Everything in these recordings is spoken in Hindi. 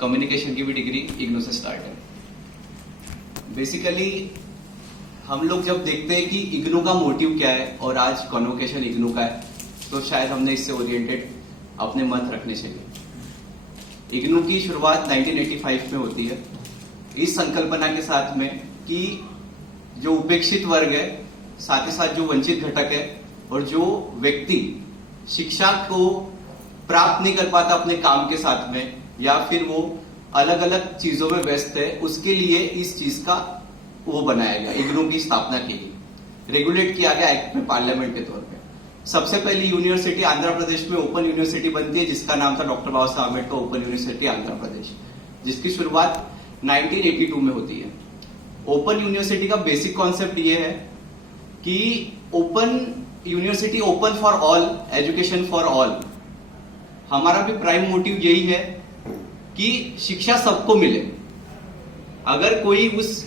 कम्युनिकेशन की भी डिग्री इग्नू से स्टार्ट है। बेसिकली हम लोग जब देखते हैं कि इग्नू का मोटिव क्या है और आज कन्वोकेशन इग्नू का है, तो शायद हमने इससे ओरिएंटेड अपने मत रखने चाहिए। इग्नू की शुरुआत 1985 में होती है इस संकल्पना के साथ में कि जो उपेक्षित वर्ग है, साथ ही साथ जो वंचित घटक है और जो व्यक्ति शिक्षा को प्राप्त नहीं कर पाता अपने काम के साथ में, या फिर वो अलग अलग चीजों में व्यस्त है, उसके लिए इस चीज का वो बनाया गया, इग्नू की स्थापना की गई, रेगुलेट किया गया एक्ट में पार्लियामेंट के तौर पे। सबसे पहली यूनिवर्सिटी आंध्र प्रदेश में ओपन यूनिवर्सिटी बनती है, जिसका नाम था डॉक्टर बाबा साहब अम्बेडकर ओपन यूनिवर्सिटी आंध्र प्रदेश, जिसकी शुरुआत 1982 में होती है। ओपन यूनिवर्सिटी का बेसिक कॉन्सेप्ट ये है कि open university, open for all, education for all. हमारा भी प्राइम मोटिव यही है कि शिक्षा सबको मिले। अगर कोई उस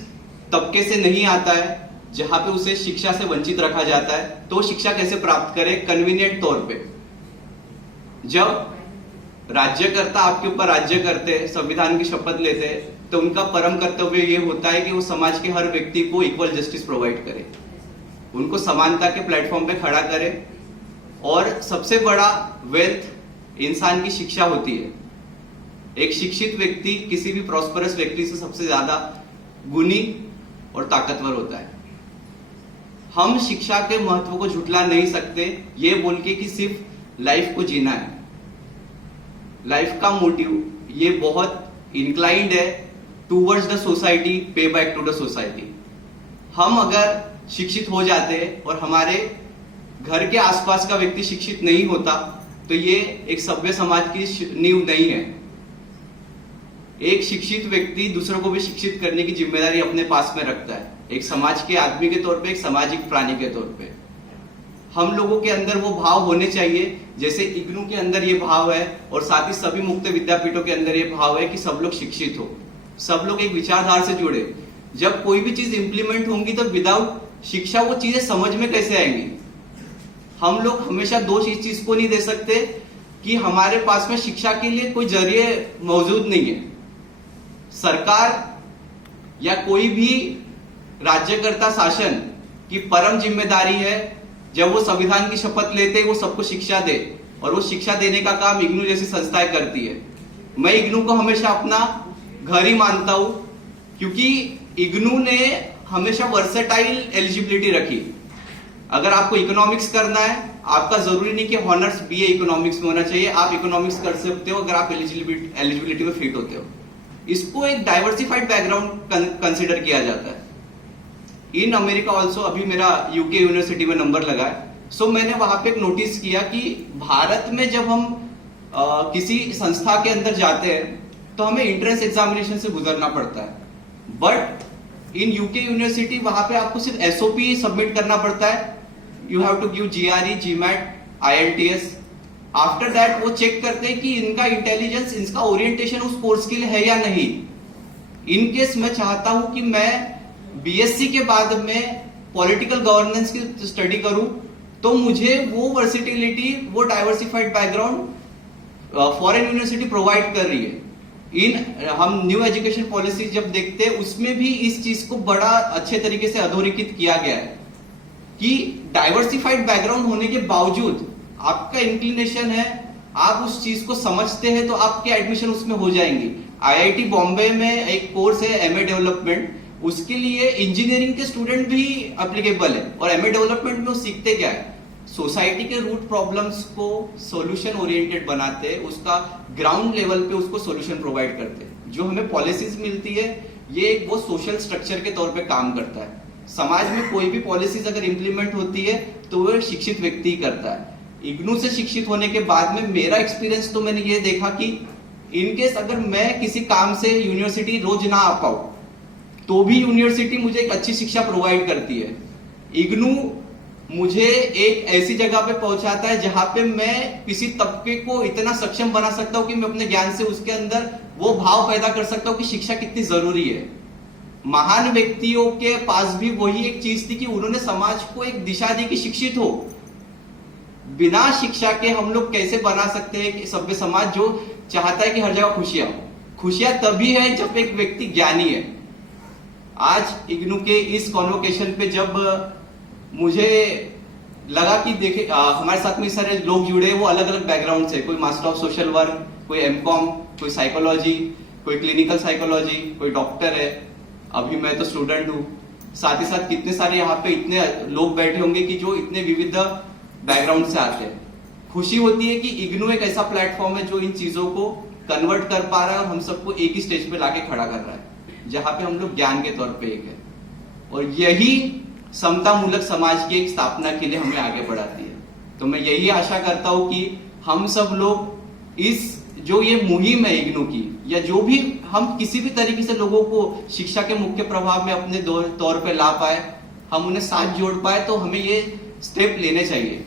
तबके से नहीं आता है जहां पे उसे शिक्षा से वंचित रखा जाता है, तो शिक्षा कैसे प्राप्त करे कन्वीनियंट तौर पे। जब राज्यकर्ता आपके ऊपर राज्य करते, संविधान की शपथ लेते, तो उनका परम कर्तव्य ये होता है कि वो समाज के हर व्यक्ति को इक्वल जस्टिस प्रोवाइड करे, उनको समानता के प्लेटफॉर्म पे खड़ा करे। और सबसे बड़ा वेल्थ इंसान की शिक्षा होती है। एक शिक्षित व्यक्ति किसी भी प्रॉस्परस व्यक्ति से सबसे ज्यादा गुणी और ताकतवर होता है। हम शिक्षा के महत्व को झुठला नहीं सकते ये बोल के कि सिर्फ लाइफ को जीना है। लाइफ का मोटिव ये बहुत इंक्लाइंड है टूवर्ड्स द सोसाइटी, पे बैक टू द सोसाइटी। हम अगर शिक्षित हो जाते और हमारे घर के आसपास का व्यक्ति शिक्षित नहीं होता, तो ये एक सभ्य समाज की नींव नहीं है। एक शिक्षित व्यक्ति दूसरों को भी शिक्षित करने की जिम्मेदारी अपने पास में रखता है, एक समाज के आदमी के तौर पे, एक सामाजिक प्राणी के तौर पे। हम लोगों के अंदर वो भाव होने चाहिए जैसे इग्नू के अंदर ये भाव है, और साथ ही सभी मुक्त विद्यापीठों के अंदर ये भाव है कि सब लोग शिक्षित हो, सब लोग एक विचारधारा से जुड़े। जब कोई भी चीज इंप्लीमेंट होंगी तो विदाउट शिक्षा वो चीजें समझ में कैसे आएंगी। हम लोग हमेशा दोष इस चीज को नहीं दे सकते कि हमारे पास में शिक्षा के लिए कोई जरिए मौजूद नहीं है। सरकार या कोई भी राज्यकर्ता शासन की परम जिम्मेदारी है, जब वो संविधान की शपथ लेते वो सबको शिक्षा दे, और वो शिक्षा देने का काम इग्नू जैसी संस्थाएं करती है। मैं इग्नू को हमेशा अपना घर ही मानता हूं, क्योंकि इग्नू ने हमेशा वर्सेटाइल एलिजिबिलिटी रखी। अगर आपको इकोनॉमिक्स करना है, आपका जरूरी नहीं कि ऑनर्स बीए इकोनॉमिक्स में होना चाहिए, आप इकोनॉमिक्स कर सकते हो अगर आप एलिजिबिलिटी में फिट होते हो। इसको एक डाइवर्सिफाइड बैकग्राउंड कंसिडर किया जाता है। इन अमेरिका ऑल्सो, अभी मेरा यूके यूनिवर्सिटी में नंबर लगा है, सो मैंने वहां पे एक नोटिस किया कि भारत में जब हम किसी संस्था के अंदर जाते हैं तो हमें एंट्रेंस एग्जामिनेशन से गुजरना पड़ता है, बट इन यूके यूनिवर्सिटी वहां पे आपको सिर्फ एसओपी सबमिट करना पड़ता है। You have to give GRE, GMAT, IELTS. After that वो चेक करते हैं कि इनका इंटेलिजेंस, इनका ओरिएंटेशन उस कोर्स के लिए है या नहीं। इन केस मैं चाहता हूं कि मैं बीएससी के बाद में पॉलिटिकल गवर्नेंस की स्टडी करूं, तो मुझे वो वर्सिटिलिटी, वो diversified background foreign university provide कर रही है। हम न्यू एजुकेशन पॉलिसी जब देखते हैं उसमें भी इस चीज को बड़ा अच्छे तरीके से अधोरेखित किया गया है कि डाइवर्सिफाइड बैकग्राउंड होने के बावजूद आपका इंक्लिनेशन है, आप उस चीज को समझते हैं, तो आपके एडमिशन उसमें हो जाएंगे। आईआईटी बॉम्बे में एक कोर्स है एमए डेवलपमेंट, उसके लिए इंजीनियरिंग के स्टूडेंट भी एप्लीकेबल है। और एमए डेवलपमेंट में वो सीखते क्या है, सोसाइटी के रूट प्रॉब्लम्स को सॉल्यूशन ओरिएंटेड बनाते हैं, उसका ग्राउंड लेवल पे उसको सॉल्यूशन प्रोवाइड करते हैं। जो हमें पॉलिसीज मिलती है ये एक वो सोशल स्ट्रक्चर के तौर पे काम करता है। समाज में कोई भी पॉलिसीज अगर इंप्लीमेंट होती है तो वो शिक्षित व्यक्ति ही करता है। इग्नू से शिक्षित होने के बाद में मेरा एक्सपीरियंस तो मैंने ये देखा कि इनकेस अगर मैं किसी काम से यूनिवर्सिटी रोज ना आ पाऊं, तो भी यूनिवर्सिटी मुझे एक अच्छी शिक्षा प्रोवाइड करती है। इग्नू मुझे एक ऐसी जगह पे पहुंचाता है जहां पे मैं किसी तबके को इतना सक्षम बना सकता हूं कि मैं अपने ज्ञान से उसके अंदर वो भाव पैदा कर सकता हूं कि शिक्षा कितनी जरूरी है। महान व्यक्तियों के पास भी वही एक चीज थी कि उन्होंने समाज को एक दिशा दी कि शिक्षित हो। बिना शिक्षा के हम लोग कैसे बना सकते हैं कि सभ्य समाज जो चाहता है कि हर जगह खुशियां हो। खुशियां तभी है जब एक व्यक्ति ज्ञानी है। आज इग्नू के इस कॉन्वोकेशन पे जब मुझे लगा कि देखे हमारे साथ में सारे लोग जुड़े, वो अलग अलग बैकग्राउंड से, कोई मास्टर ऑफ सोशल वर्क, कोई एमकॉम, कोई साइकोलॉजी, कोई क्लिनिकल साइकोलॉजी, कोई डॉक्टर है, अभी मैं तो स्टूडेंट हूँ। साथ ही साथ कितने सारे यहाँ पे इतने लोग बैठे होंगे कि जो इतने विविध बैकग्राउंड से आते हैं। खुशी होती है कि इग्नू एक ऐसा प्लेटफॉर्म है जो इन चीजों को कन्वर्ट कर पा रहा है और हम सबको एक ही स्टेज पे लाके खड़ा कर रहा है, जहां पे हम लोग ज्ञान के तौर पे एक है। और यही समतामूलक समाज की एक स्थापना के लिए हमें आगे बढ़ाती है। तो मैं यही आशा करता हूं कि हम सब लोग इस जो ये मुहिम है इग्नू की, या जो भी हम किसी भी तरीके से लोगों को शिक्षा के मुख्य प्रभाव में अपने तौर पे ला पाए, हम उन्हें साथ जोड़ पाए, तो हमें ये स्टेप लेने चाहिए।